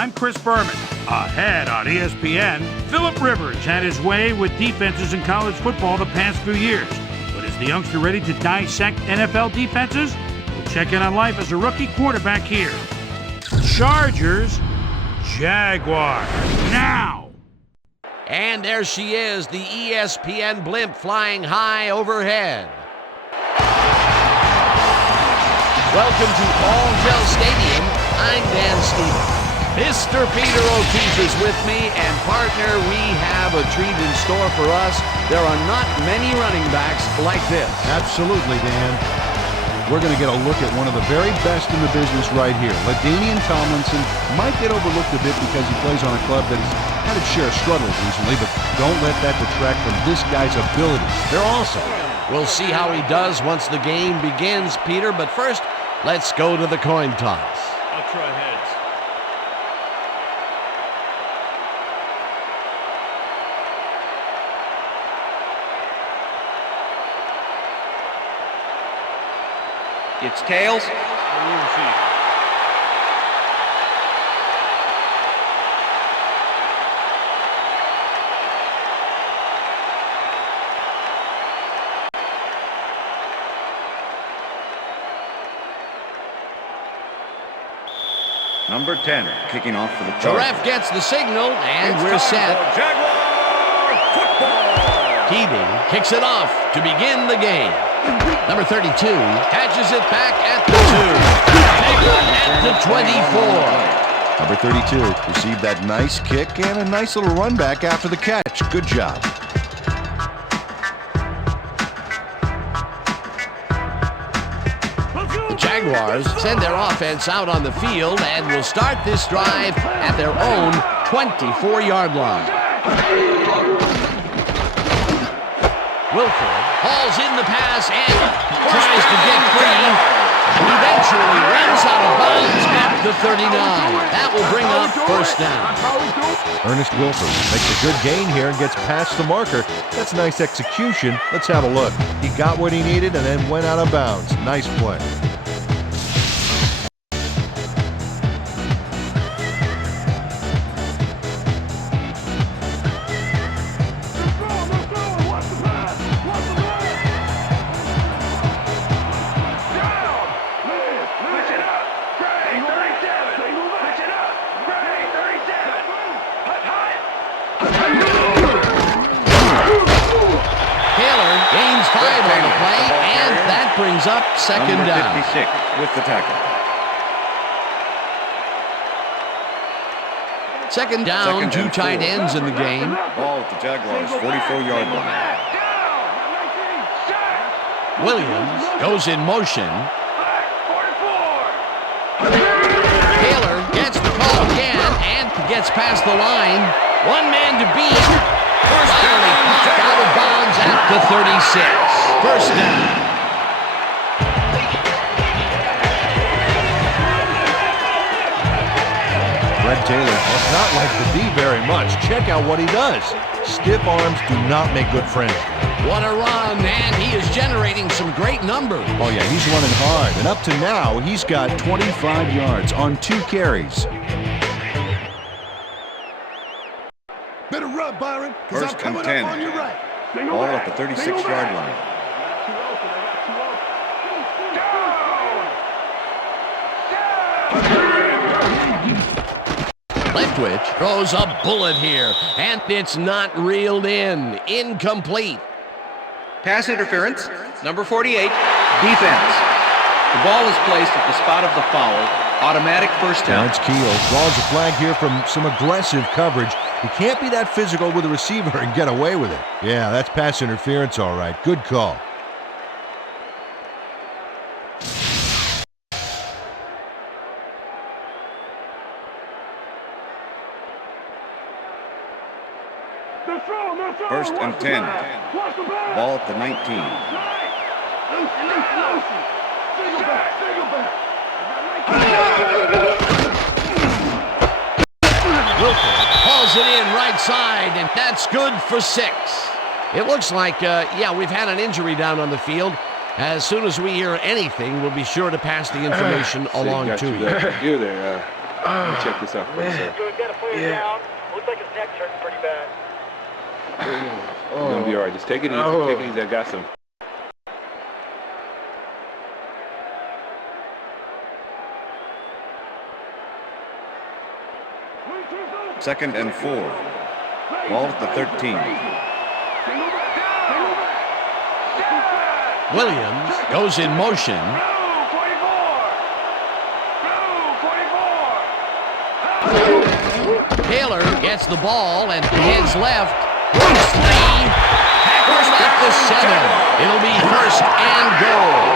I'm Chris Berman. Ahead on ESPN, Phillip Rivers had his way with defenses in college football the past few years. But is the youngster ready to dissect NFL defenses? We'll check in on life as a rookie quarterback here. Chargers, Jaguars, now! And there she is, the ESPN blimp flying high overhead. Welcome to Alltel Stadium. I'm Dan Stevens. Mr. Peter O'Keefe is with me, and partner, we have a treat in store for us. There are not many running backs like this. Absolutely, Dan. We're going to get a look at one of the very best in the business right here. LaDainian Tomlinson might get overlooked a bit because he plays on a club that has had its share of struggles recently, but don't let that detract from this guy's abilities. They're awesome. We'll see how he does once the game begins, Peter, but first, let's go to the coin toss. I'll try heads. It's tails. Number 10, kicking off for the Chargers. The ref gets the signal, and we're set. Jaguar football. Keating kicks it off to begin the game. Number 32 catches it back at the 2. At the 24. Number 32 received that nice kick and a nice little run back after the catch. Good job. The Jaguars send their offense out on the field and will start this drive at their own 24-yard line. Wilford hauls in the pass and tries to get free. Eventually runs out of bounds at the 39. That will bring up first down. Ernest Wilford makes a good gain here and gets past the marker. That's nice execution. Let's have a look. He got what he needed and then went out of bounds. Nice play. Brings up second down. 56 with the tackle. Second down, two tight ends in the game. Ball at the Jaguars' 44-yard line. Williams goes in motion. Taylor gets the call again and gets past the line. One man to beat. Finally popped out of bounds at the 36. First down. Fred Taylor does not like the D very much. Check out what he does. Stiff arms do not make good friends. What a run, and he is generating some great numbers. Oh yeah, he's running hard, and up to now, he's got 25 yards on 2 carries. Better run, Byron, because I'm First coming and 10. up on your right. Ball at the 36-yard line. Leftwich throws a bullet here, and it's not reeled in. Incomplete. Pass interference, number 48, defense. The ball is placed at the spot of the foul. Automatic first down. Now it's Keel. Draws a flag here from some aggressive coverage. He can't be that physical with the receiver and get away with it. Yeah, that's pass interference, all right. Good call. First and 10. Ball at the 19. Wilford hauls it in right side, and that's good for 6. It looks like, we've had an injury down on the field. As soon as we hear anything, we'll be sure to pass the information along to you. You there. Let me check this out for you, sir. We've got a player down. Looks like his neck's hurting pretty bad. You're gonna be all right. Just take it easy. Take it easy. I got some. Second and 4. Ball at the 13. Williams goes in motion. Taylor gets the ball and heads left. Bruce Lee tackles at the 7. It'll be first and goal.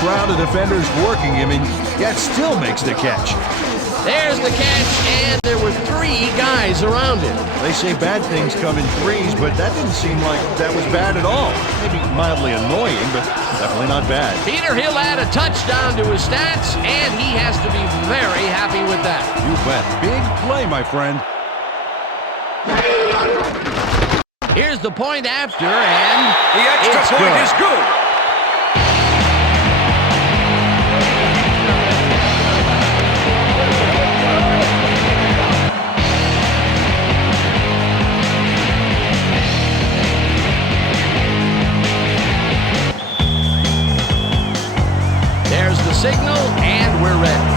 Crowd of defenders working him, and yet still makes the catch. There's the catch, and there were 3 guys around him. They say bad things come in threes, but that didn't seem like that was bad at all. Maybe mildly annoying, but definitely not bad. Peter, he'll add a touchdown to his stats, and he has to be very happy with that. You bet. Big play, my friend. Here's the point after, and The extra point is good. signal, and we're ready.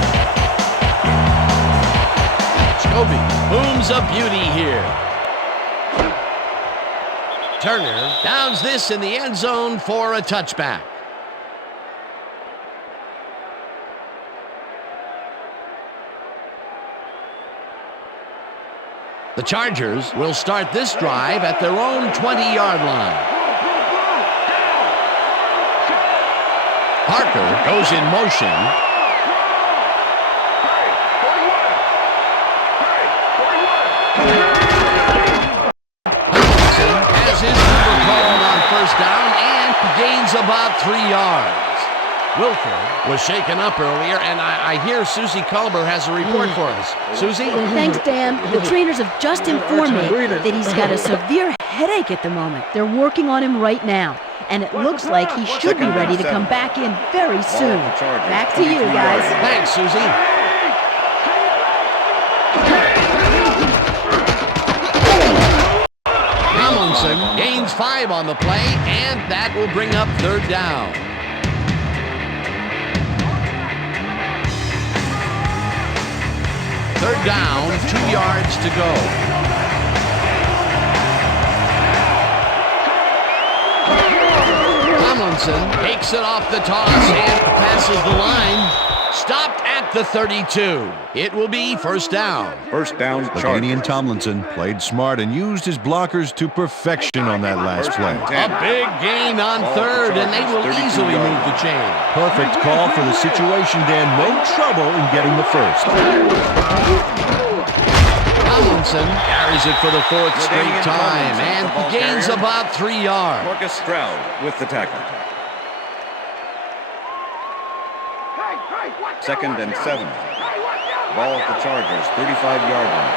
Scobie booms a beauty here. Turner downs this in the end zone for a touchback. The Chargers will start this drive at their own 20-yard line. Parker goes in motion. Hutchinson has his number called on first down and gains about 3 yards. Wilford was shaken up earlier, and I hear Susie Culber has a report for us. Susie? Thanks, Dan. The trainers have just informed me that he's got a severe headache at the moment. They're working on him right now, and it looks like he should be ready to come back in very soon. Back to you, guys. Thanks, Susie. Tomlinson gains 5 on the play, and that will bring up third down. Third down, 2 yards to go. Tomlinson takes it off the toss and passes the line. Stopped at the 32. It will be first down. First down, Chargers. Tomlinson played smart and used his blockers to perfection on that last play. A big gain on third, and they will easily move the chain. Perfect call for the situation, Dan. No trouble in getting the first. Tomlinson carries it for the 4th straight time and gains about 3 yards. Marcus Stroud with the tackle. Second and 7. Ball at the Chargers, 35-yard line.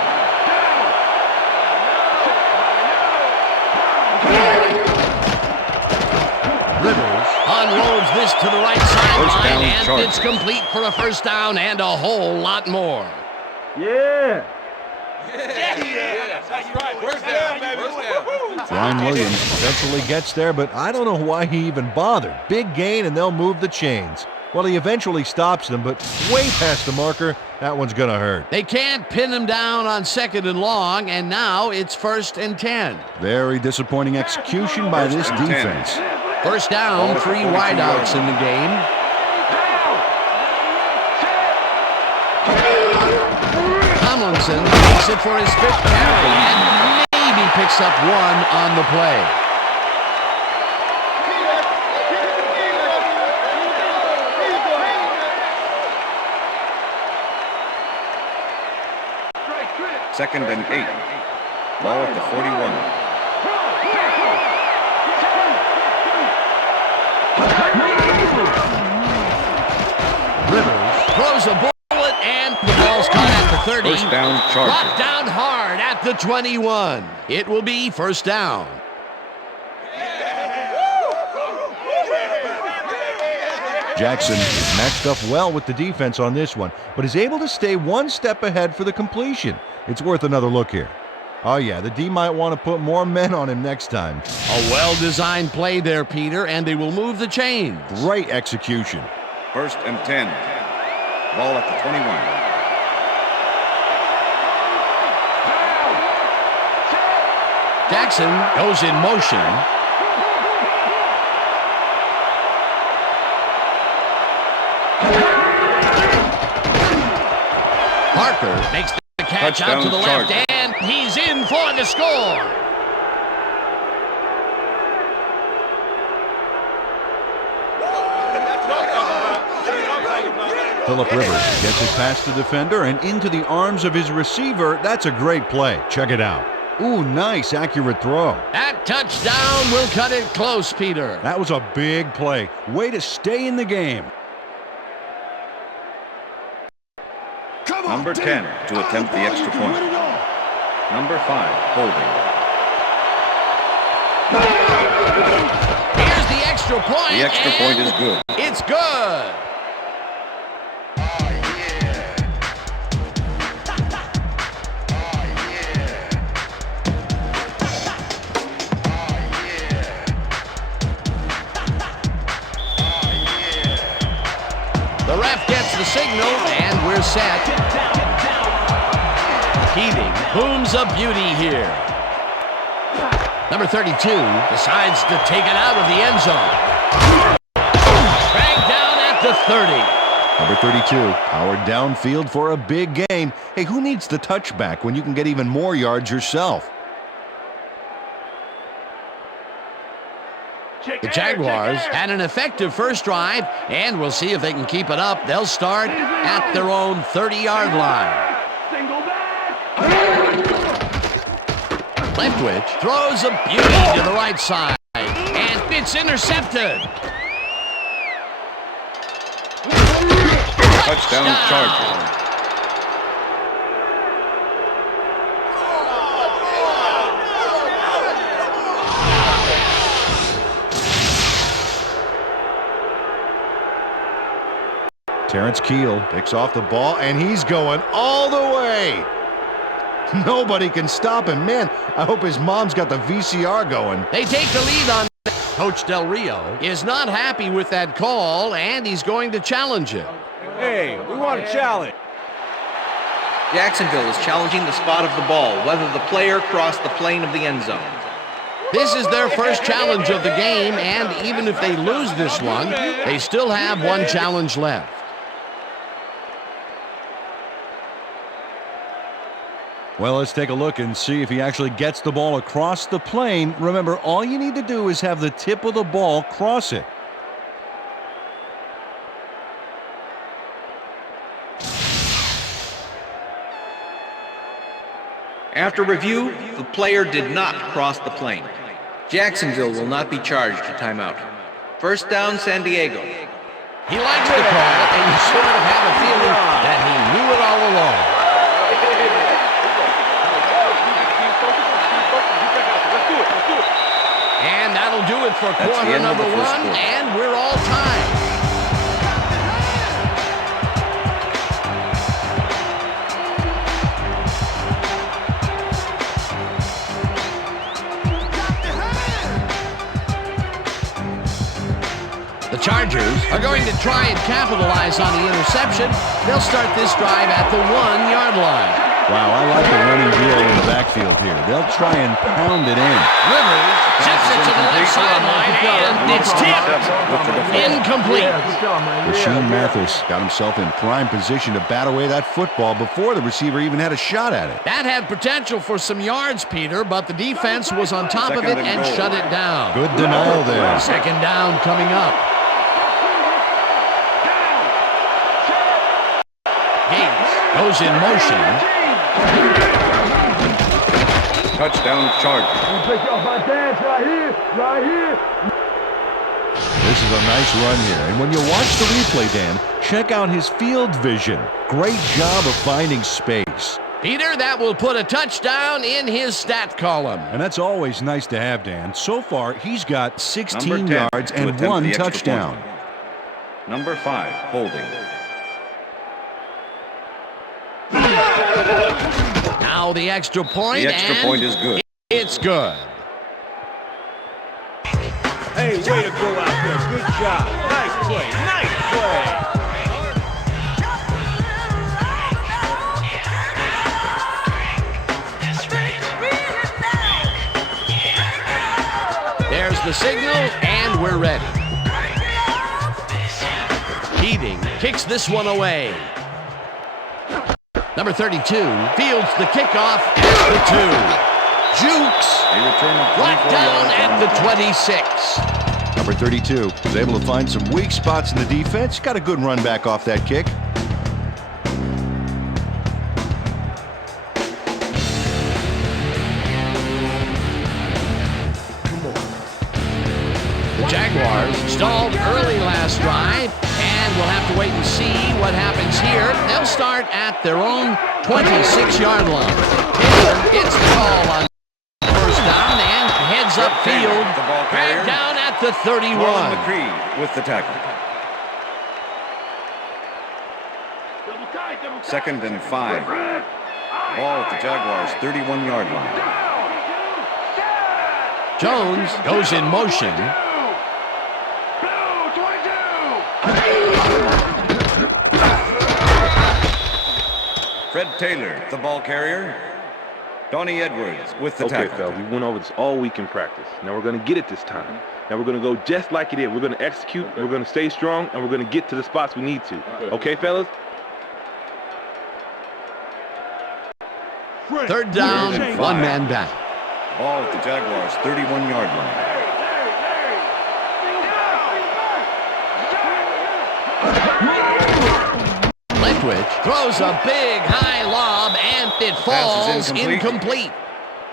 Rivers unloads this to the right sideline, and it's complete for a first down and a whole lot more. Yeah. Brian Williams eventually gets there, but I don't know why he even bothered. Big gain, and they'll move the chains. Well, he eventually stops them, but way past the marker, that one's going to hurt. They can't pin him down on 2nd and long, and now it's 1st and 10. Very disappointing execution by this defense. First down, 3 wideouts in the game. Tomlinson takes it for his 5th carry and maybe picks up 1 on the play. Second and 8. Ball at the 41. Rivers throws a bullet, and the ball's caught at the 30. First down, Chargers. Brought down hard at the 21. It will be first down. Jackson is matched up well with the defense on this one, but is able to stay one step ahead for the completion. It's worth another look here. Oh yeah, the D might want to put more men on him next time. A well-designed play there, Peter, and they will move the chains. Great execution. First and 10. Ball at the 21. Jackson goes in motion. Parker makes the catch out to the left, and he's in for the score. Phillip Rivers gets it past the defender and into the arms of his receiver. That's a great play. Check it out. Ooh, nice, accurate throw. That touchdown will cut it close, Peter. That was a big play. Way to stay in the game. Number 10 to attempt the extra point. Number 5, holding. Here's the extra point. The extra point is good. It's good. The ref gets the signal, and we're set. Keating booms a beauty here. Number 32 decides to take it out of the end zone. Dragged down at the 30. Number 32, powered downfield for a big gain. Hey, who needs the touchback when you can get even more yards yourself? The Jaguars had an effective first drive, and we'll see if they can keep it up. They'll start at their own 30-yard line. Leftwich throws a beauty to the right side, and it's intercepted. Touchdown, Chargers. Terrence Keel picks off the ball, and he's going all the way. Nobody can stop him. Man, I hope his mom's got the VCR going. They take the lead on. Coach Del Rio is not happy with that call, and he's going to challenge it. Hey, we want a challenge. Jacksonville is challenging the spot of the ball, whether the player crossed the plane of the end zone. This is their first challenge of the game, and even if they lose this one, they still have one challenge left. Well, let's take a look and see if he actually gets the ball across the plane. Remember, all you need to do is have the tip of the ball cross it. After review, the player did not cross the plane. Jacksonville will not be charged a timeout. First down, San Diego. He likes the call, and you sort of have a feeling that he knew it all along. And that'll do it for quarter number one, and we're all tied. The Chargers are going to try and capitalize on the interception. They'll start this drive at the 1-yard line. Wow, I like the running duo in the backfield here. They'll try and pound it in. Rivers tips it to the left sideline, and it's tipped. Incomplete. Rasheem Mathis got himself in prime position to bat away that football before the receiver even had a shot at it. That had potential for some yards, Peter, but the defense was on top of it and shut it down. Good denial there. Second down coming up. Gates goes in motion. Touchdown, Chargers. This is a nice run here. And when you watch the replay, Dan, check out his field vision. Great job of finding space. Peter, that will put a touchdown in his stat column. And that's always nice to have, Dan. So far, he's got 16 Number 10 yards to and attempt 1 the extra touchdown. point. Number 5, holding. Now the extra point. The extra point is good. It's good. Hey, way to go out there. Good job. Nice play. Nice play. There's the signal, and we're ready. Keating kicks this one away. Number 32 fields the kickoff at the 2. Jukes brought down at the 26. Number 32 was able to find some weak spots in the defense. Got a good run back off that kick. The Jaguars stalled early last drive, and we'll have to wait and see what happens here. They'll start at their own 26-yard line. Hitler gets the call on first down and heads upfield, dragged down at the 31. McCree with the tackle. 2nd and 5. Ball at the Jaguars' 31-yard line. Jones goes in motion. Fred Taylor, the ball carrier. Donnie Edwards with the tackle. Okay, fella, we went over this all week in practice. Now we're going to get it this time. Now we're going to go just like it is. We're going to execute, we're going to stay strong, and we're going to get to the spots we need to. Okay, fellas? Third down, one man back. Ball at the Jaguars' 31-yard line. Lentwich throws a big high lob, and it falls incomplete.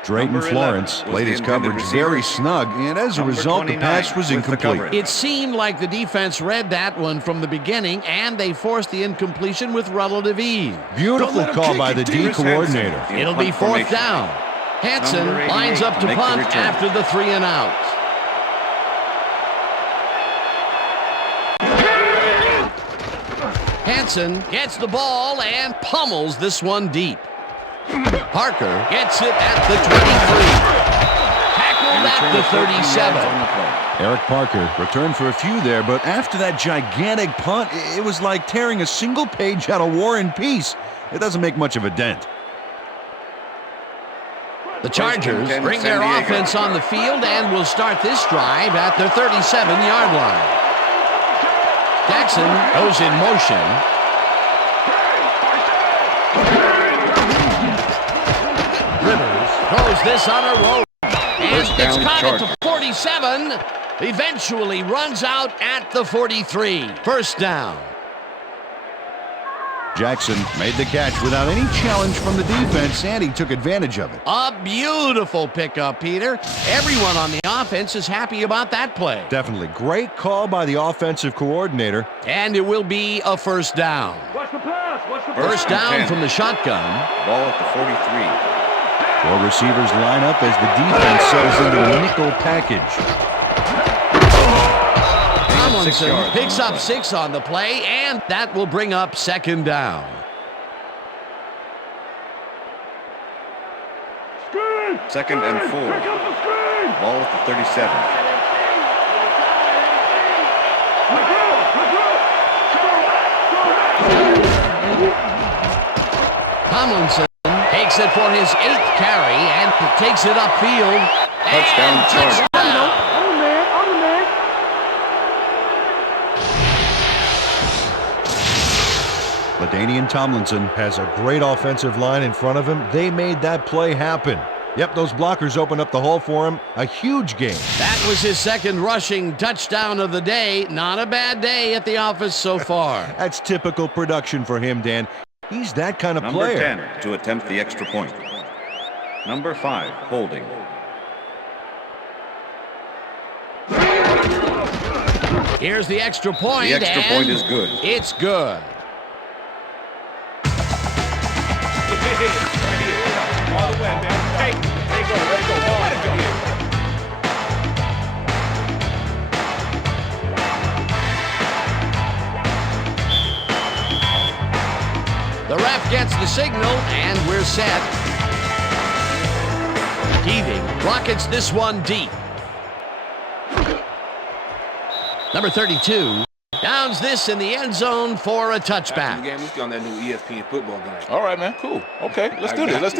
Drayton Florence played his coverage very snug, and as a result, the pass was incomplete. It seemed like the defense read that one from the beginning, and they forced the incompletion with relative ease. Beautiful call by the D coordinator. It'll be fourth down. Hansen lines up to punt after the 3 and out. Hansen gets the ball and pummels this one deep. Parker gets it at the 23. Tackled at the 37. Eric Parker returned for a few there, but after that gigantic punt, it was like tearing a single page out of War and Peace. It doesn't make much of a dent. The Chargers bring their offense on the field and will start this drive at their 37-yard line. Jackson goes in motion. Rivers throws this on a roll. And it's caught at the 47. Eventually runs out at the 43. First down. Jackson made the catch without any challenge from the defense, and he took advantage of it. A beautiful pickup, Peter. Everyone on the offense is happy about that play. Definitely. Great call by the offensive coordinator. And it will be a first down. First down from the shotgun. Ball at the 43. 4 receivers line up as the defense settles into a nickel package. Tomlinson picks up 6 on the play, and that will bring up second down. Second and 4. Ball at the 37. Tomlinson takes it for his 8th carry and takes it upfield. Touchdown, Chargers. LaDainian Tomlinson has a great offensive line in front of him. They made that play happen. Yep, those blockers opened up the hole for him. A huge game. That was his second rushing touchdown of the day. Not a bad day at the office so far. That's typical production for him, Dan. He's that kind of Number player. 10 to attempt the extra point. Number 5, holding. Here's the extra point. The extra point is good. It's good. All the way, man. Hey, go. Let it go. The ref gets the signal, and we're set. Heaving rockets this one deep. Number 32 downs this in the end zone for a touchback. Game, let's get on that new ESPN football game. All right, man. Cool. Okay, let's do this.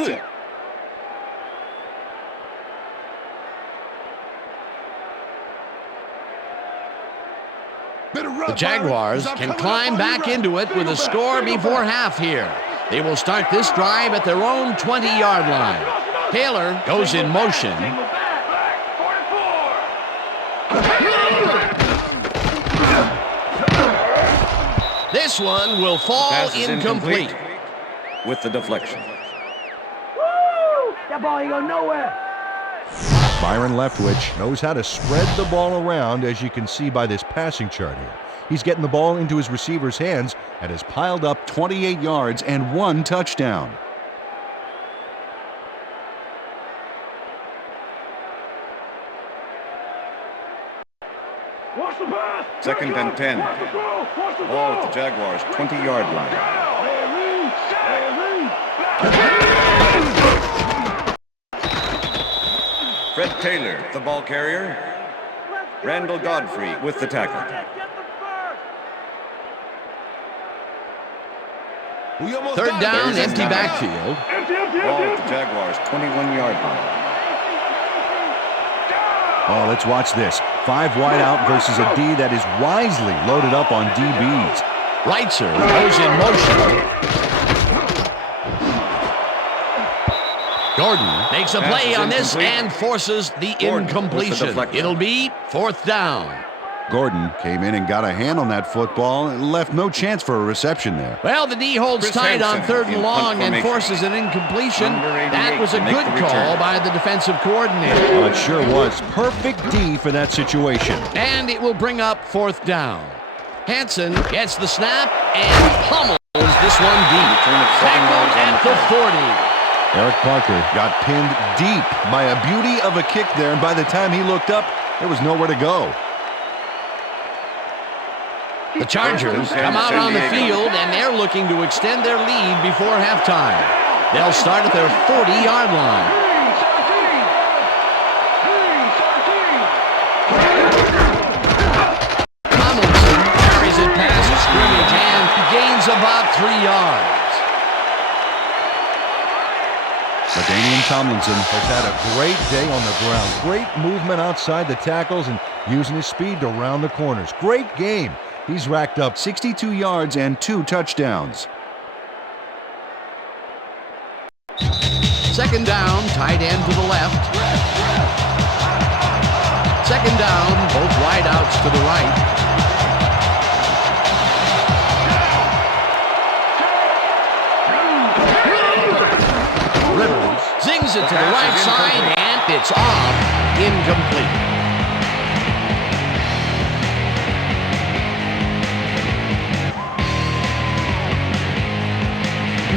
The Jaguars can climb back into it with a score before half here. They will start this drive at their own 20-yard line. Taylor goes in motion. This one will fall Pass is incomplete. With the deflection. That ball ain't going nowhere. Byron Leftwich knows how to spread the ball around, as you can see by this passing chart here. He's getting the ball into his receiver's hands and has piled up 28 yards and 1 touchdown. Second and 10. Ball at the Jaguars' 20-yard line. Fred Taylor, the ball carrier. Randall Godfrey with the tackle. Third down, empty backfield. Ball at the Jaguars' 21-yard line. Oh, let's watch this. 5 wide out versus a D that is wisely loaded up on DBs. Reitzer goes in motion. Gordon makes a play on this and forces the incompletion. It'll be 4th down. Gordon came in and got a hand on that football and left no chance for a reception there. Well, the D holds tight on 3rd and long and forces an incompletion. That was a good call by the defensive coordinator. Well, it sure was. Perfect D for that situation. And it will bring up 4th down. Hansen gets the snap and pummels this one deep. Tackled at the 40. Eric Parker got pinned deep by a beauty of a kick there, and by the time he looked up, there was nowhere to go. The Chargers come out on the field, and they're looking to extend their lead before halftime. They'll start at their 40-yard line. Tomlinson carries it past the scrimmage and gains about 3 yards. LaDainian Tomlinson has had a great day on the ground. Great movement outside the tackles and using his speed to round the corners. Great game. He's racked up 62 yards and 2 touchdowns. Second down, tight end to the left. Second down, both wideouts to the right. Rivers zings it to the right side, and it's off, incomplete.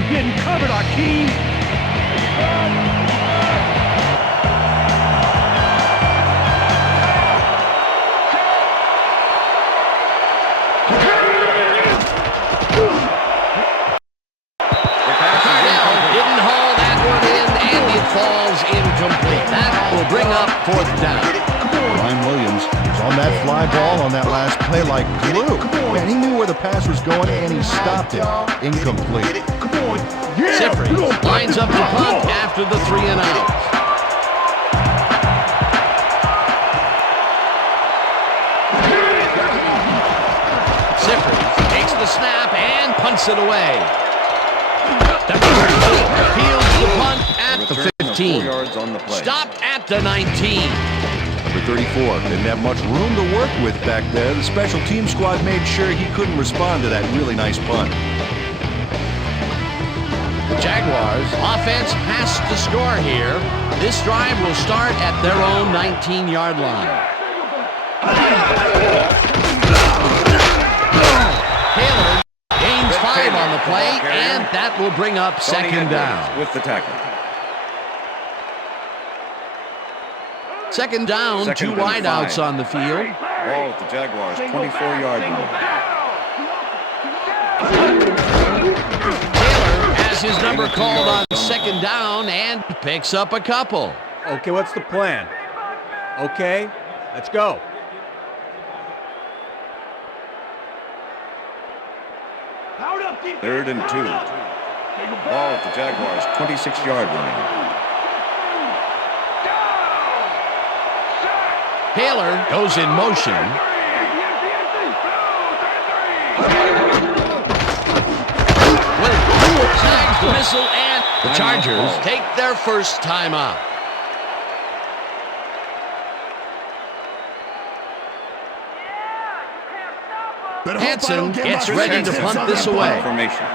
Getting covered, Akeem. Didn't haul that one in, and it falls incomplete. That will bring up 4th down. Ryan Williams was on that fly ball on that last play like glue. Man, he knew where the pass was going, and he stopped it. Incomplete. Sifri lines up the punt after the 3 and out. Sifri takes the snap and punts it away. Number 13 fields the punt at the 15. Stopped at the 19. Number 34 didn't have much room to work with back there. The special team squad made sure he couldn't respond to that really nice punt. The Jaguars offense has to score here. This drive will start at their own 19-yard line. Taylor gains 5 on the play, and that will bring up second down. With the tackle. Second down, 2 wideouts on the field. Ball at the Jaguars' 24-yard line. Taylor has his number called on second down and picks up a couple. Okay, what's the plan? Okay, let's go. Third and 2. Ball at the Jaguars' 26-yard line. Taylor goes in motion. Snags the missile, and the Chargers take their first time out. Hanson gets ready to punt this away. Formation.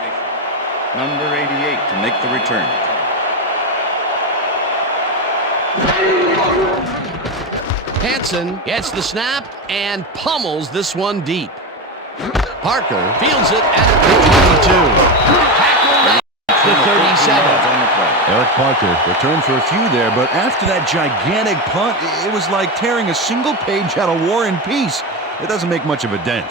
Number 88 to make the return. Hanson gets the snap and pummels this one deep. Parker fields it at the 22. Tackle at the 37. Eric Parker returned for a few there, but after that gigantic punt, it was like tearing a single page out of War and Peace. It doesn't make much of a dent.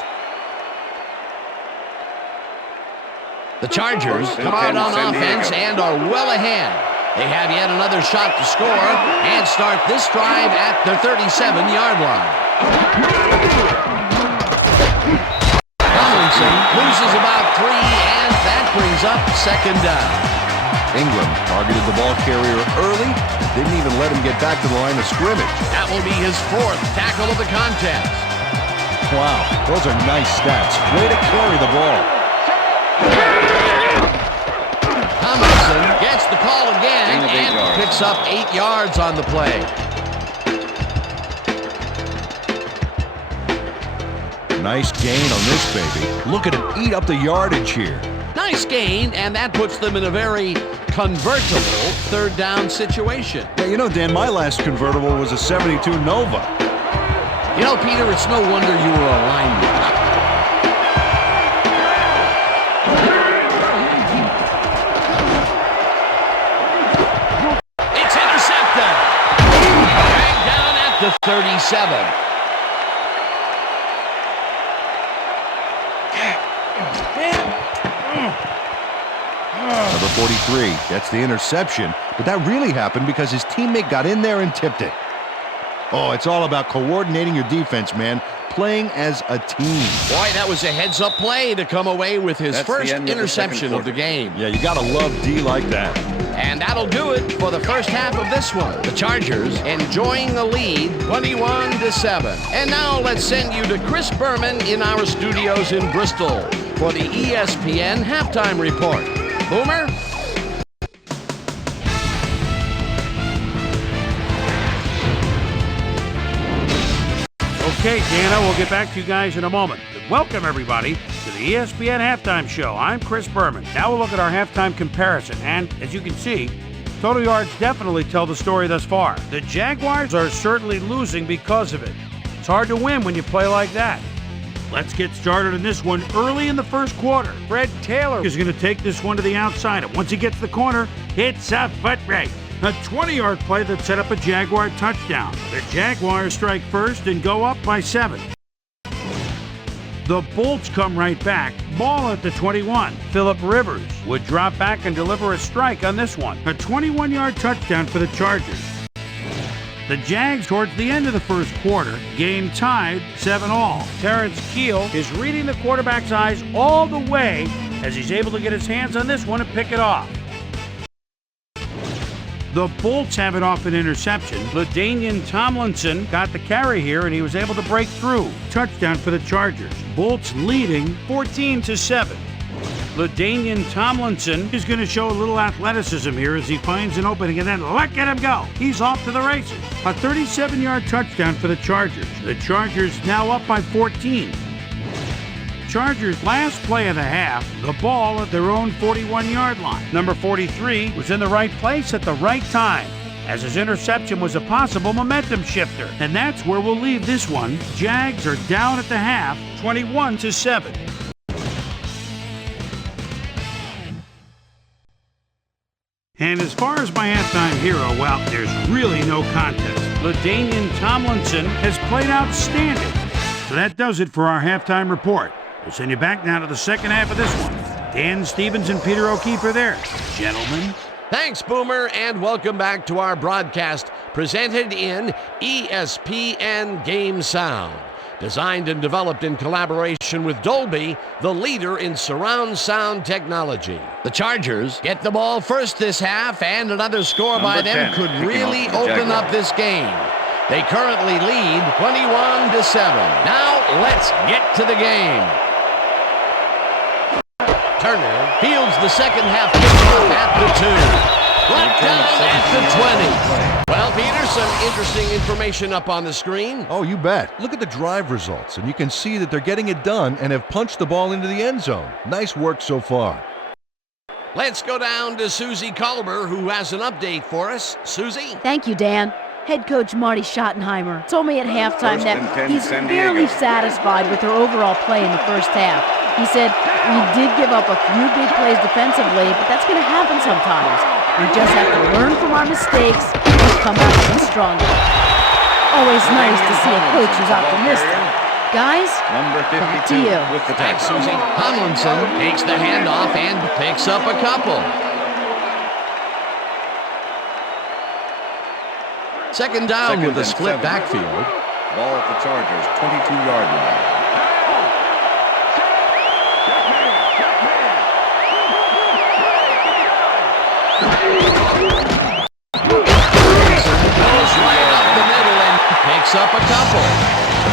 The Chargers come out on offense and are well ahead. They have yet another shot to score and start this drive at their 37-yard line. Tomlinson loses about 3, and that brings up second down. Ingram targeted the ball carrier early, didn't even let him get back to the line of scrimmage. That will be his 4th tackle of the contest. Wow, those are nice stats. Way to carry the ball. Tomlinson gets the call again and picks up 8 yards on the play. Nice gain on this baby. Look at him eat up the yardage here. Nice gain, and that puts them in a very convertible 3rd down situation. Yeah, you know, Dan, my last convertible was a 72 Nova. You know, Peter, it's no wonder you were a lineman. It's intercepted. Dragged down at the 37. Number 43 gets the interception, but that really happened because his teammate got in there and tipped it. Oh, it's all about coordinating your defense, man. Playing as a team. Boy, that was a heads-up play to come away with his first interception of the game. Yeah, you gotta love D like that. And that'll do it for the first half of this one. The Chargers enjoying the lead, 21-7. And now let's send you to Chris Berman in our studios in Bristol for the ESPN halftime report. Boomer? Okay, Dana, we'll get back to you guys in a moment. Welcome, everybody, to the ESPN Halftime Show. I'm Chris Berman. Now we'll look at our halftime comparison, and as you can see, total yards definitely tell the story thus far. The Jaguars are certainly losing because of it. It's hard to win when you play like that. Let's get started in this one early in the first quarter. Fred Taylor is going to take this one to the outside, and once he gets the corner, it's a foot race. A 20-yard play that set up a Jaguar touchdown. The Jaguars strike first and go up by 7. The Bolts come right back. Ball at the 21. Phillip Rivers would drop back and deliver a strike on this one. A 21-yard touchdown for the Chargers. The Jags, towards the end of the first quarter, game tied 7-all. Terrence Keel is reading the quarterback's eyes all the way as he's able to get his hands on this one and pick it off. The Bolts have it off an interception. LaDainian Tomlinson got the carry here, and he was able to break through. Touchdown for the Chargers. Bolts leading 14-7. LaDainian Tomlinson is going to show a little athleticism here as he finds an opening, and then look at him go. He's off to the races. A 37-yard touchdown for the Chargers. The Chargers now up by 14. Chargers' last play of the half, the ball at their own 41-yard line. Number 43 was in the right place at the right time, as his interception was a possible momentum shifter. And that's where we'll leave this one. Jags are down at the half, 21-7. And as far as my halftime hero, well, there's really no contest. LaDainian Tomlinson has played outstanding. So that does it for our halftime report. We'll send you back now to the second half of this one. Dan Stevens and Peter O'Keefe are there. Gentlemen. Thanks, Boomer, and welcome back to our broadcast presented in ESPN Game Sound. Designed and developed in collaboration with Dolby, the leader in surround sound technology. The Chargers get the ball first this half, and another score by them could really open up this game. They currently lead 21-7. Now let's get to the game. Turner fields the second half kickoff at the 2. Brought down at the 20. Well, Peter, some interesting information up on the screen. Oh, you bet. Look at the drive results, and you can see that they're getting it done and have punched the ball into the end zone. Nice work so far. Let's go down to Susie Colber, who has an update for us. Susie? Thank you, Dan. Head coach Marty Schottenheimer told me at halftime that he's barely satisfied with their overall play in the first half. He said, we did give up a few big plays defensively, but that's going to happen sometimes. We just have to learn from our mistakes and come out even stronger. Always nice to see a coach who's optimistic. Guys, back to you. Thanks, Susie. Tomlinson takes the handoff and picks up a couple. Second down with a split backfield. Ball at the Chargers, 22-yard line. Goes right up the middle and picks up a couple.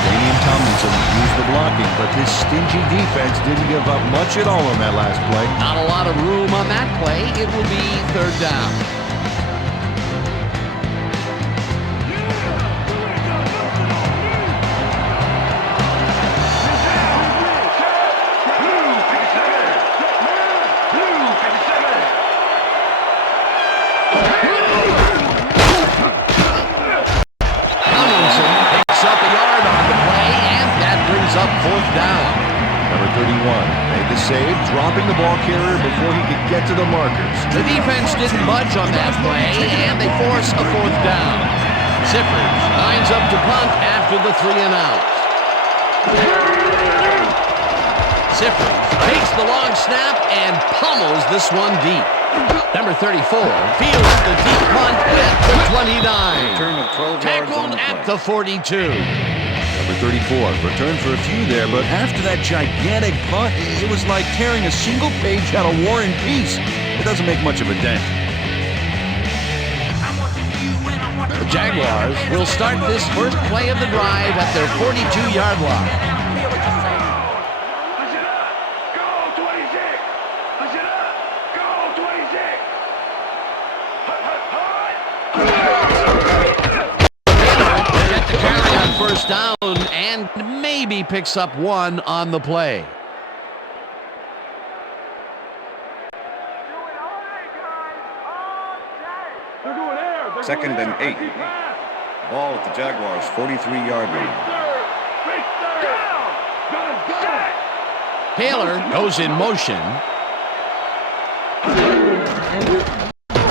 Damian Tomlinson used the blocking, but this stingy defense didn't give up much at all on that last play. Not a lot of room on that play. It will be third down. Fourth down. Number 31 made the save, dropping the ball carrier before he could get to the markers. The defense didn't budge on that play, and they force a fourth down. Zippers lines up to punt after the 3 and out. Zippers takes the long snap and pummels this one deep. Number 34 fields the deep punt at the 29. Tackled at the 42. Number 34 returned for a few there, but after that gigantic punt, it was like tearing a single page out of War and Peace. It doesn't make much of a dent. The Jaguars will start this first play of the drive at their 42-yard line. First down and maybe picks up one on the play. Second and 8. Ball at the Jaguars' 43-yard line. Taylor goes in motion.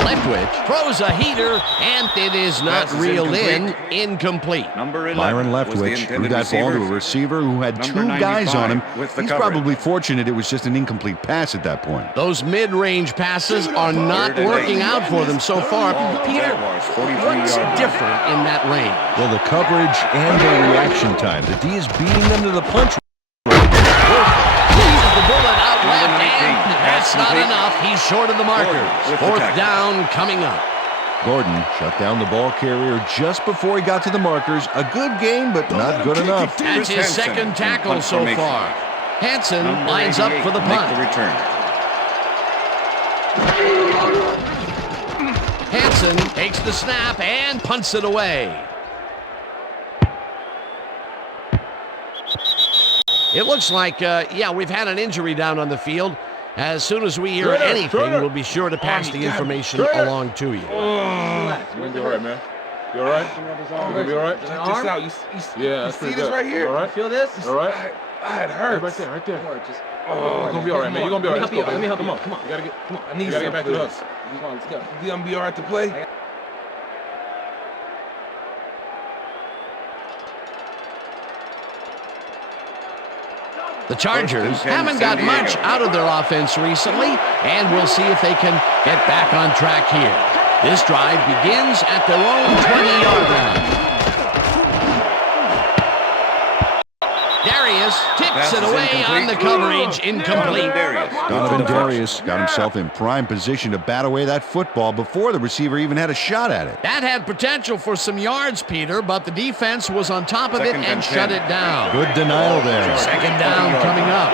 Leftwich throws a heater, and it is not reeled in. Incomplete. Byron Leftwich threw that ball to a receiver who had 2 guys on him. He's probably fortunate it was just an incomplete pass at that point. Those mid-range passes are not working out for them so far. Peter, what's different in that range? Well, the coverage and the reaction time. The D is beating them to the punch. The bullet out left, and that's not enough. He's short of the markers. Fourth down coming up. Gordon shut down the ball carrier just before he got to the markers. A good game, but not good enough. That's his second tackle so far. Hansen lines up for the punt. Hansen takes the snap and punts it away. It looks like, yeah, we've had an injury down on the field. As soon as we hear anything, we'll be sure to pass the information along to you. You're going to be all right, man. You all right? You're going to be all right? Check this out. You see this right here? All right? Feel this? All right? It hurts. Right there. You're going to be all right, man. You're going to be all right. Let me help you. Come on. You got to get, Come on. I need you got to get back to us. Come on, let's go. You going to be all right to play? The Chargers haven't got much out of their offense recently, and we'll see if they can get back on track here. This drive begins at their own 20-yard line. Darius tips it away on the coverage, incomplete. Donovan Darius got himself in prime position to bat away that football before the receiver even had a shot at it. That had potential for some yards, Peter, but the defense was on top of it and shut it down. Good denial there. Second down coming up.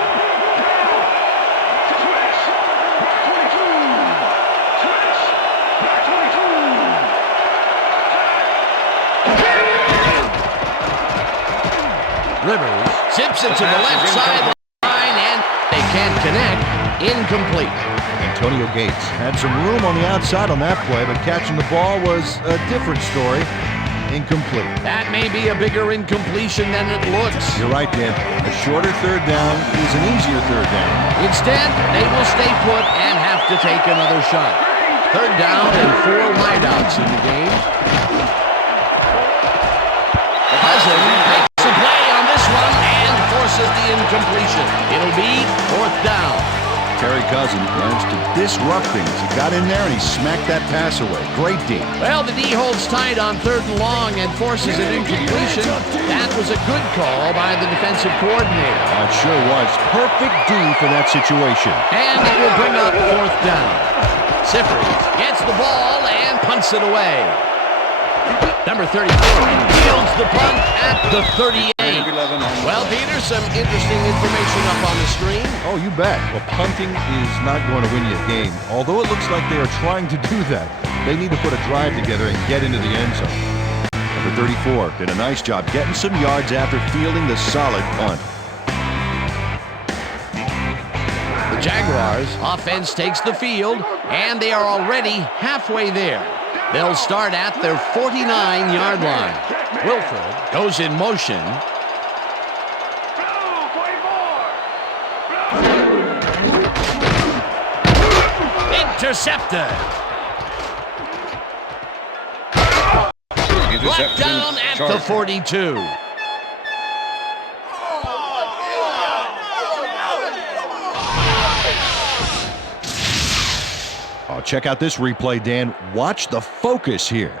Rivers zips it to the left sideline, and they can't connect. Incomplete. Antonio Gates had some room on the outside on that play, but catching the ball was a different story. Incomplete. That may be a bigger incompletion than it looks. You're right, Dan. A shorter third down is an easier third down. Instead, they will stay put and have to take another shot. Third down and 4 wideouts in the game. Cousin makes a play on this one and forces the incompletion. It'll be 4th down. Terry Cousin managed to disrupt things. He got in there and he smacked that pass away. Great D. Well, the D holds tight on 3rd and long and forces an incompletion. That was a good call by the defensive coordinator. It sure was. Perfect D for that situation. And it will bring up 4th down. Siffers gets the ball and punts it away. Number 34 fields the punt at the 38. Well, Peter, some interesting information up on the screen. Oh, you bet. Well, punting is not going to win you a game. Although it looks like they are trying to do that, they need to put a drive together and get into the end zone. Number 34 did a nice job getting some yards after fielding the solid punt. The Jaguars offense takes the field, and they are already halfway there. They'll start at their 49-yard line. Wilford goes in motion. Intercepted. Brought down at the 42. Oh, check out this replay, Dan. Watch the focus here.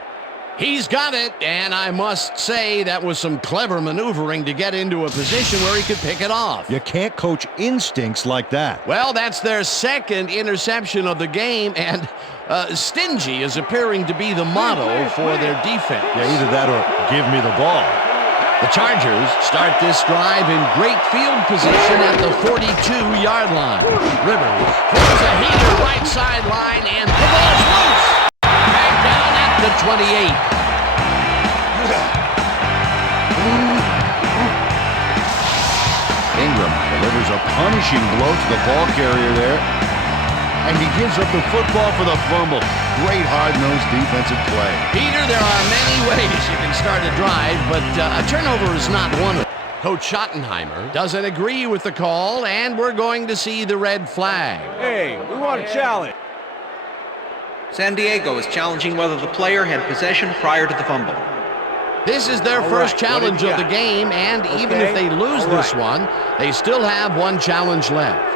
He's got it, and I must say that was some clever maneuvering to get into a position where he could pick it off. You can't coach instincts like that. Well, that's their second interception of the game, and stingy is appearing to be the motto for their defense. Yeah, either that or give me the ball. The Chargers start this drive in great field position at the 42-yard line. Rivers throws a heater right sideline, and the ball's loose. Back down at the 28. Ingram delivers a punishing blow to the ball carrier there, and he gives up the football for the fumble. Great hard-nosed defensive play. Peter, there are many ways you can start a drive, but a turnover is not one of them. Coach Schottenheimer doesn't agree with the call, and we're going to see the red flag. Hey, we want a challenge. San Diego is challenging whether the player had possession prior to the fumble. This is their first challenge of the game, and even if they lose this one, they still have one challenge left.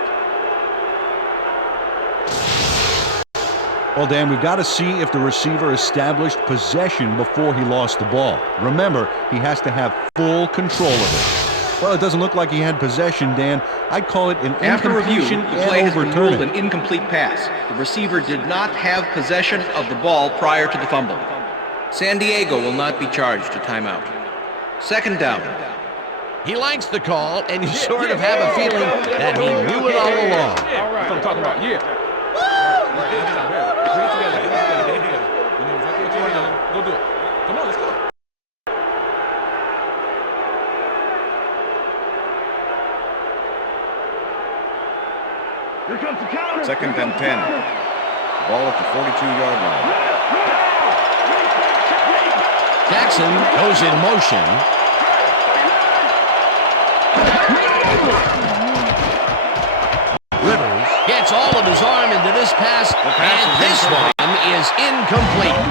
Well, Dan, we've got to see if the receiver established possession before he lost the ball. Remember, he has to have full control of it. Well, it doesn't look like he had possession, Dan. I'd call it an After review, incompletion the play and has been ruled overturning. an incomplete pass. The receiver did not have possession of the ball prior to the fumble. San Diego will not be charged a timeout. Second down. He likes the call, and you sort of have a feeling that he knew it all along. That's what I'm talking about, yeah. Go do it. Come on, let's go. Second and 10. Ball at the 42-yard line. Jackson goes in motion. Rivers gets all of his arm into this pass, and this one is incomplete.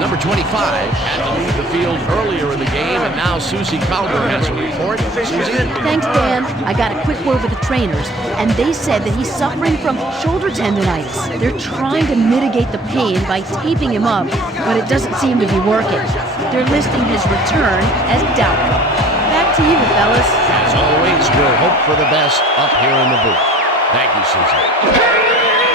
Number 25 had to leave the field earlier in the game, and now Susie Calder has a report. Susie? Thanks, Dan. I got a quick word with the trainers, and they said that he's suffering from shoulder tendonitis. They're trying to mitigate the pain by taping him up, but it doesn't seem to be working. They're listing his return as doubtful. Back to you, fellas. As always, we'll hope for the best up here in the booth. Thank you, Susie.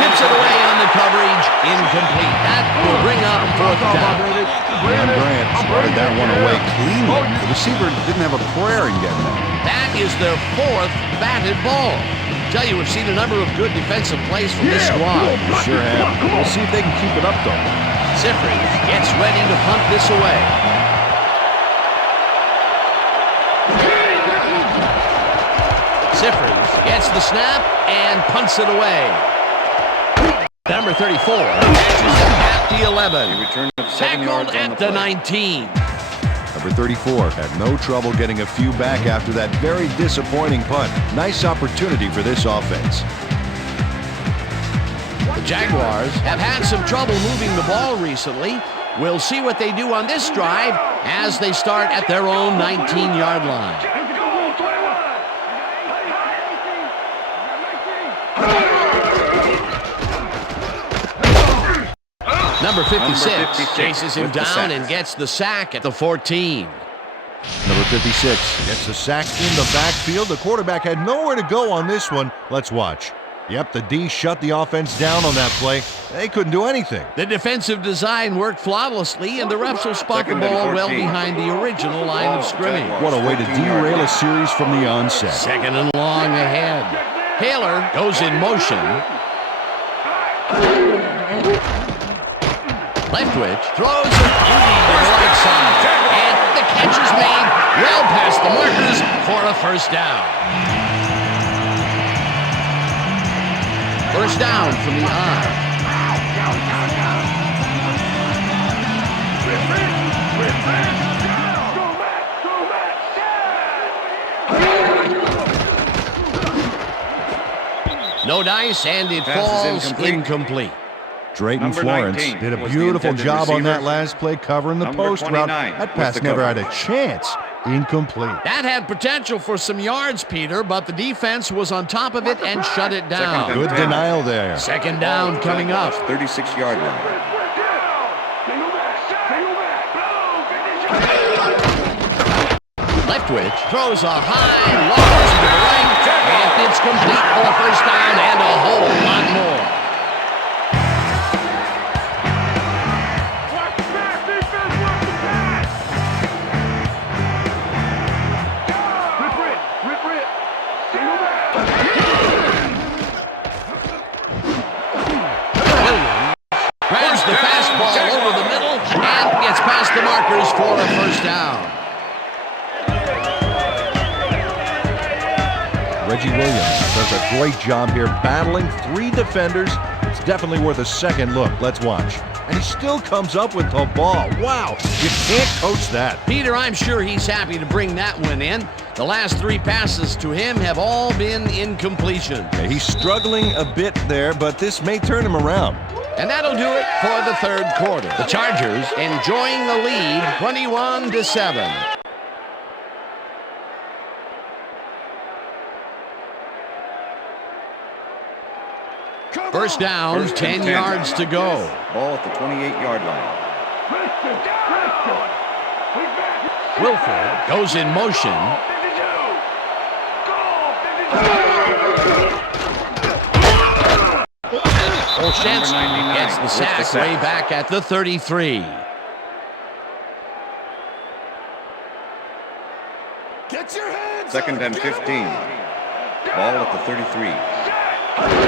Tips it away on the coverage. Incomplete. That will bring up fourth down. Dan Grant started that one away cleanly. The receiver didn't have a prayer in getting that. That is their fourth batted ball. I tell you, we've seen a number of good defensive plays from this squad. We sure have. We'll see if they can keep it up, though. Sifrin gets ready to punt this away. Sifrin gets the snap and punts it away. Number 34 catches it at the 11. He returned 7 yards Tackled on at the the play. 19. Number 34 had no trouble getting a few back after that very disappointing punt. Nice opportunity for this offense. The Jaguars have had some trouble moving the ball recently. We'll see what they do on this drive as they start at their own 19-yard line. Number 56 chases him down and gets the sack at the 14. Number 56 gets the sack in the backfield. The quarterback had nowhere to go on this one. Let's watch. Yep, the D shut the offense down on that play. They couldn't do anything. The defensive design worked flawlessly, and the refs will spot the ball well behind the original line of scrimmage. What a way to derail a series from the onset. Second and long ahead. Taylor goes in motion. Leftwich throws a beauty to the right side, and the catch is made well past the markers for a first down. First down from the I. No dice, and it falls incomplete. Drayton Number Florence 19 did a was the beautiful intended job on that receiver. last play covering the Number post route. 29 That was pass the never had cover. a chance. Incomplete. That had potential for some yards, Peter, but the defense was on top of it and shut it down. Second and Good 10. denial there. Second down coming up. 36-yard line. Leftwich throws a high lob to the right, and it's complete for a first down and a whole lot more. Williams grabs the fastball over the middle and gets past the markers for a first down. Reggie Williams does a great job here battling three defenders. It's definitely worth a second look. Let's watch. And he still comes up with the ball. Wow, you can't coach that. Peter, I'm sure he's happy to bring that one in. The last three passes to him have all been incompletion. He's struggling a bit there, but this may turn him around. And that'll do it for the third quarter. The Chargers enjoying the lead 21-7. First down, 10 yards to go. Ball at the 28-yard line. Wilford goes in motion. Olszewski gets the sack way back at the 33. Second and 15. Ball at the 33.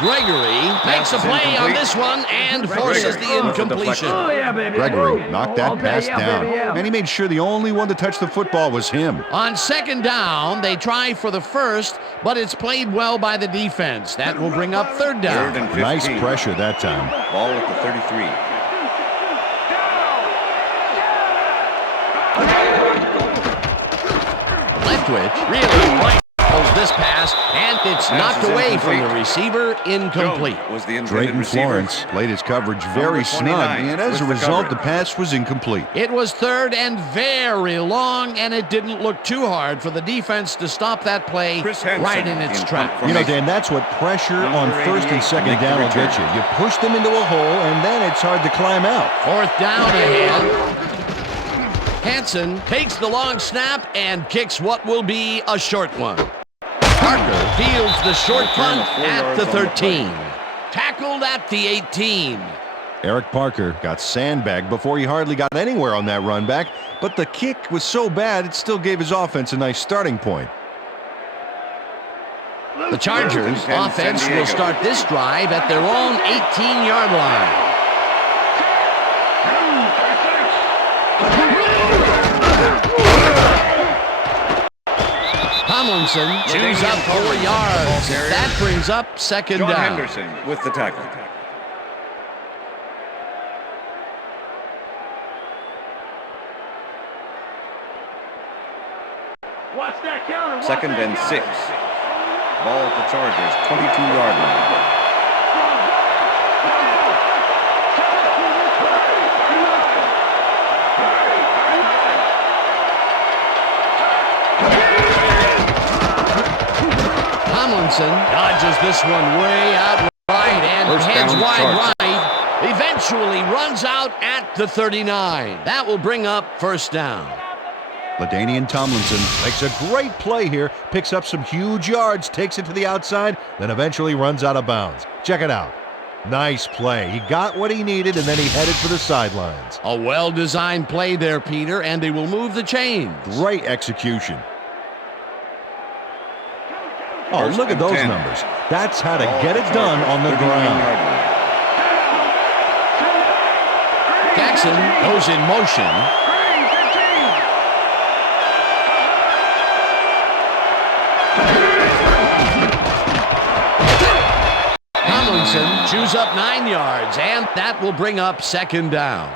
Gregory makes a play on this one and forces the incompletion. Gregory knocked that pass down, and he made sure the only one to touch the football was him. On second down, they try for the first, but it's played well by the defense. That will bring up third down. Nice pressure that time. Ball at the 33. Leftwich really rifles this pass, and it's knocked away from the receiver, incomplete. Drayton Florence played his coverage very snug, and as a result, the pass was incomplete. It was third and very long, and it didn't look too hard for the defense to stop that play right in its tracks. You know, Dan, that's what pressure on first and second down will get you. You push them into a hole, and then it's hard to climb out. Fourth down ahead. Hansen takes the long snap and kicks what will be a short one. Parker fields the short punt at the 13. Tackled at the 18. Eric Parker got sandbagged before he hardly got anywhere on that run back, but the kick was so bad it still gave his offense a nice starting point. The Chargers offense will start this drive at their own 18-yard line. Tomlinson chews up 4 yards. That brings up second down. Henderson with the tackle. Second and 6. Ball at the Chargers, 22-yard line. Tomlinson dodges this one way out right and heads wide right. Eventually runs out at the 39. That will bring up first down. LaDainian Tomlinson makes a great play here, picks up some huge yards, takes it to the outside, then eventually runs out of bounds. Check it out. Nice play. He got what he needed, and then he headed for the sidelines. A well-designed play there, Peter, and they will move the chains. Great execution. Oh, look at those numbers. That's how to get it done on the ground. Jackson goes in motion. Tomlinson chews up 9 yards, and that will bring up second down.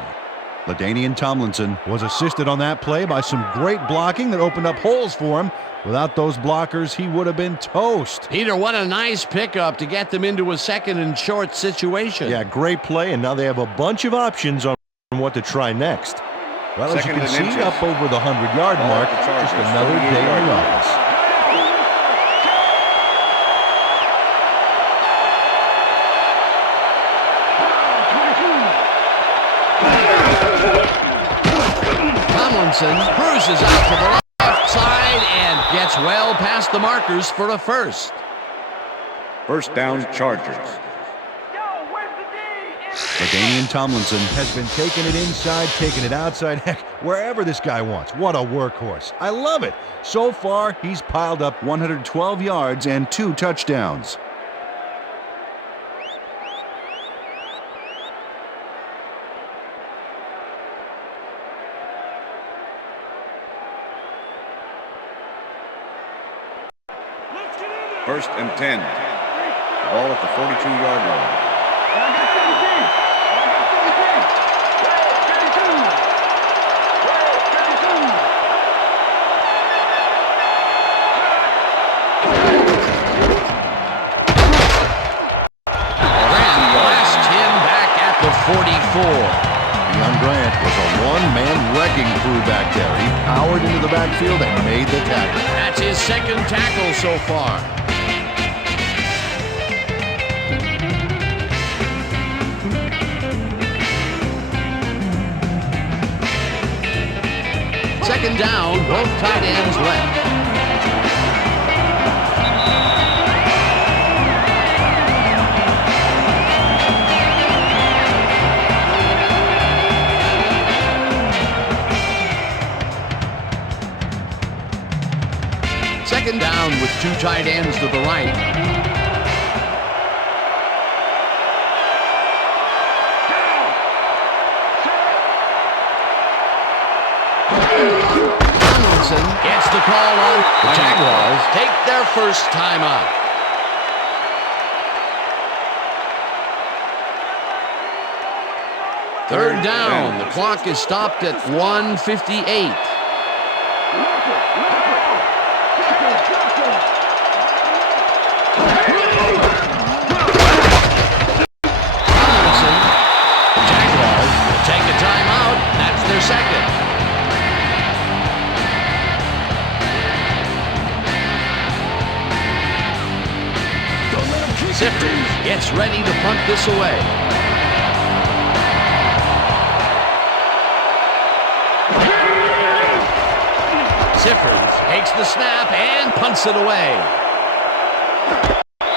LaDainian Tomlinson was assisted on that play by some great blocking that opened up holes for him. Without those blockers, he would have been toast. Peter, what a nice pickup to get them into a second and short situation. Yeah, great play, and now they have a bunch of options on what to try next. Well, as you can see, up over the 100-yard mark, just another day in the office. Tomlinson cruises out to the left side and gets well past the markers for a first. First down, Chargers. LaDainian Tomlinson has been taking it inside, taking it outside, heck, wherever this guy wants. What a workhorse. I love it. So far, he's piled up 112 yards and 2 touchdowns. First and 10. Ball at the 42-yard line. Blast him back at the 44. Deion Grant was a one-man wrecking crew back there. He powered into the backfield and made the tackle. That's his second tackle so far. Second down, both tight ends left. Second down with 2 tight ends to the right. the call on the Jaguars. Take their first timeout. Third down. The clock is stopped at 1:58. The Jaguars will take a timeout. That's their second. Sifters gets ready to punt this away. Siffers takes the snap and punts it away.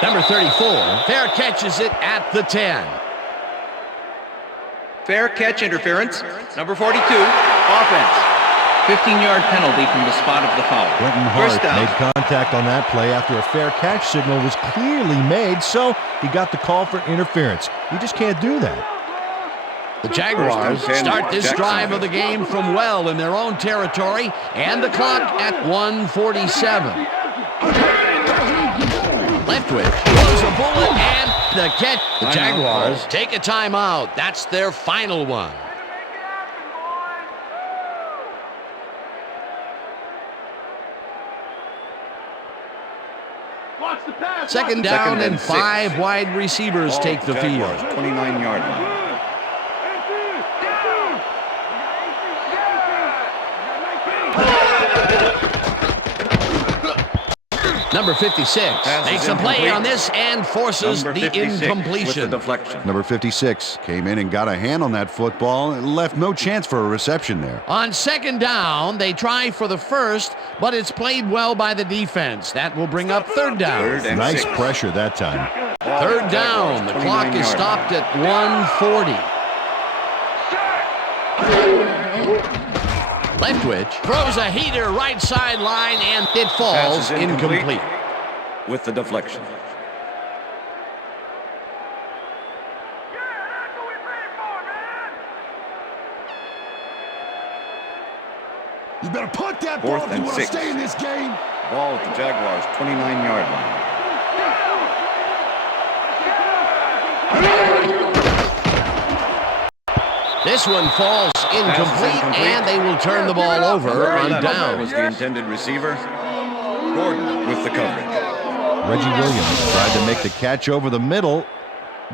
Number 34, fair catches it at the 10. Fair catch interference. Number 42, offense. 15-yard penalty from the spot of the foul. Quentin Hart made contact on that play after a fair catch signal was clearly made, so he got the call for interference. You just can't do that. The Jaguars start this drive of the game from well in their own territory, and the clock at 1:47. Leftwich throws a bullet, and the catch. The Jaguars take a timeout. That's their final one. Second down and 5 wide receivers take the field. 29-yard line. Number 56 makes a play on this and forces the incompletion. Number 56 came in and got a hand on that football and left no chance for a reception there. On second down, they try for the first, but it's played well by the defense. That will bring up third down. Nice pressure that time. Third down. The clock is stopped at 1:40. Leftwich throws a heater right sideline, and it falls incomplete. With the deflection. You better punt that ball if you want to stay in this game. Ball at the Jaguars' 29-yard line. This one falls incomplete, and they will turn the ball over on down. Was the intended receiver. Gordon with the coverage. Reggie Williams tried to make the catch over the middle,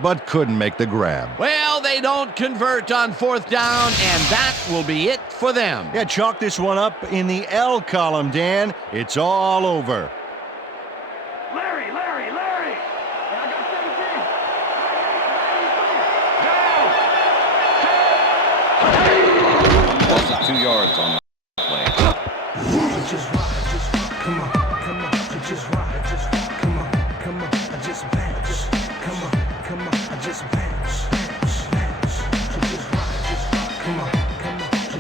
but couldn't make the grab. Well, they don't convert on fourth down, and that will be it for them. Yeah, chalk this one up in the L column, Dan. It's all over. Larry. I got 17. Loss of 2 yards on the play. Just ride, just come on, just ride, just come on, I just bounce, come on, I just bounce, just ride, just come on,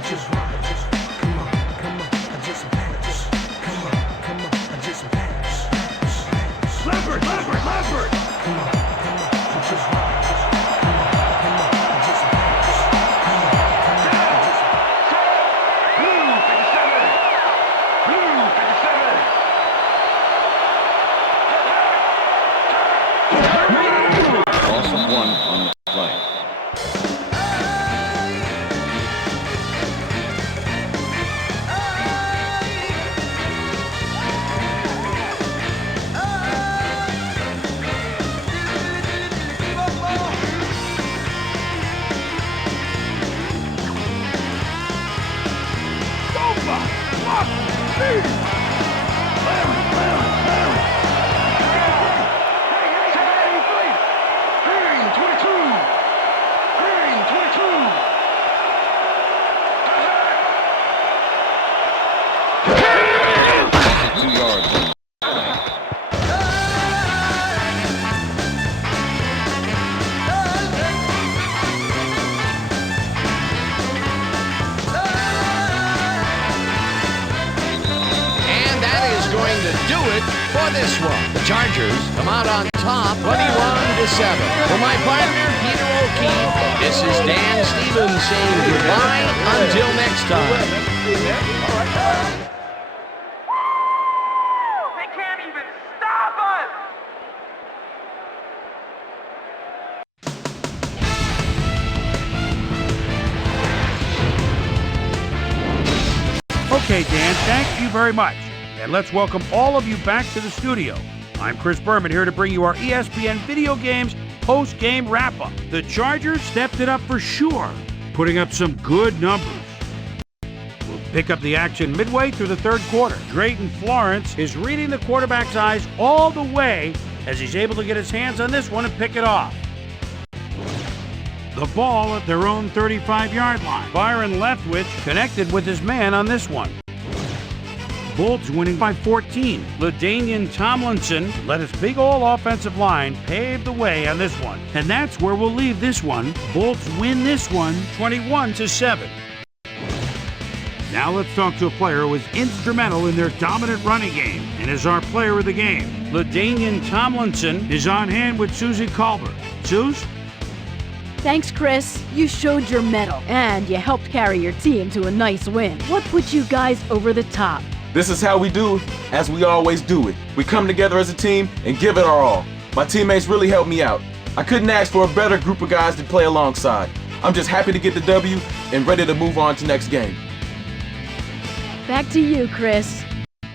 just ride, just come on, I just bounce, come on, I just bounce, Leopard, come on, just ride, just come on, I just bounce, Loss of 1 on the play. For this one, the Chargers come out on top 21-7. For my partner, Peter O'Keefe, this is Dan Stevens saying goodbye until next time. Okay, Dan, thank you very much. And let's welcome all of you back to the studio. I'm Chris Berman here to bring you our ESPN Video Games post-game wrap-up. The Chargers stepped it up for sure, putting up some good numbers. We'll pick up the action midway through the third quarter. Drayton Florence is reading the quarterback's eyes all the way as he's able to get his hands on this one and pick it off. The ball at their own 35-yard line. Byron Leftwich connected with his man on this one. Bolts winning by 14. LaDainian Tomlinson let his big old offensive line pave the way on this one. And that's where we'll leave this one. Bolts win this one 21-7. Now let's talk to a player who was instrumental in their dominant running game and is our player of the game. LaDainian Tomlinson is on hand with Susie Colbert. Suze? Thanks, Chris. You showed your mettle, and you helped carry your team to a nice win. What put you guys over the top? This is how we do it, as we always do it. We come together as a team and give it our all. My teammates really helped me out. I couldn't ask for a better group of guys to play alongside. I'm just happy to get the W and ready to move on to next game. Back to you, Chris.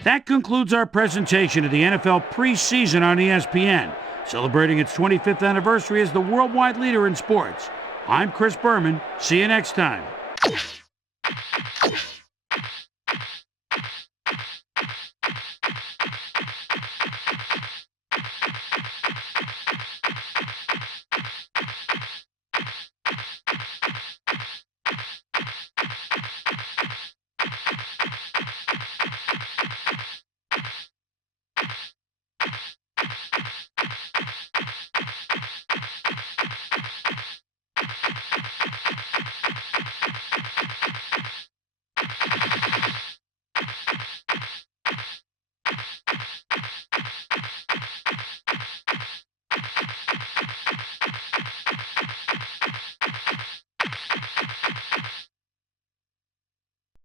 That concludes our presentation of the NFL preseason on ESPN, celebrating its 25th anniversary as the worldwide leader in sports. I'm Chris Berman. See you next time.